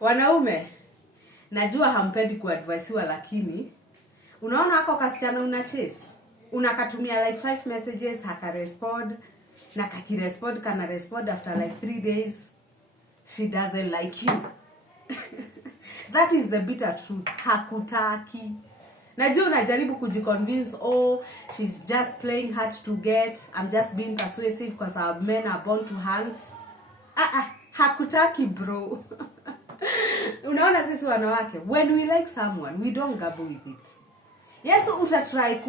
Wanaume, najua hampendi kuadvisiwa, lakini unaona hako kasichana una chase, unakatumia like 5 messages haka respond, na kakirespond kana respond after like 3 days, she doesn't like you. That is the bitter truth. Hakutaki. Najua unajaribu kujiconvince, oh, she's just playing hard to get, I'm just being persuasive because our men are born to hunt. Hakutaki bro. Unaona sisi wanawake, when we like someone, we don't gamble with it. Yes, utatry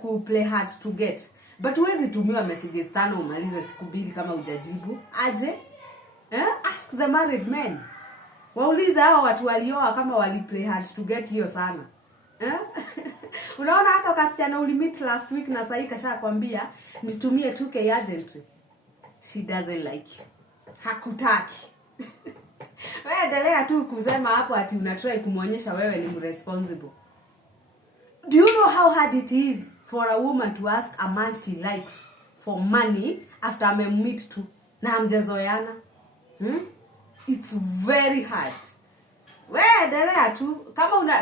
ku play hard to get, but huwezi tumiwa messages 5 umalize siku 2 kama hujajibu. Aje? Ask the married men. Waulize hao watu walioa kama wali play hard to get hiyo sana. Unaona hata kasichana ulimit last week na sasa kashakwambia nitumie 2k urgently. She doesn't like you. Hakutaki. Wewe endelea tu kusema hapo ati unatry kumuonyesha wewe ni responsible. Do you know how hard it is for a woman to ask a man she likes for money after amemmeet tu na hamjazoeana? It's very hard. Wewe endelea tu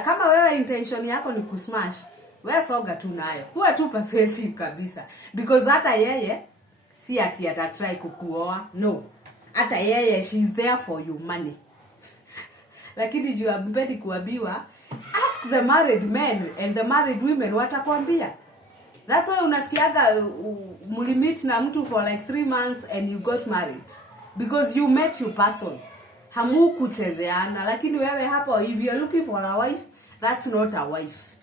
kama wewe intention yako ni kusmash, wewe soga tu nayo. Kuwa tu persuasive kabisa, because hata yeye si ati atatry kukuoa. No. Hata yeye, she's there for you money. Lakini juu ampendi kuambiwa, ask the married men and the married women watakwambia. That's why unasikiaga mulimit na mtu for like 3 months and you got married, because you met your person. Hamukuchezeana. Lakini wewe hapo, if you're looking for a wife, that's not a wife.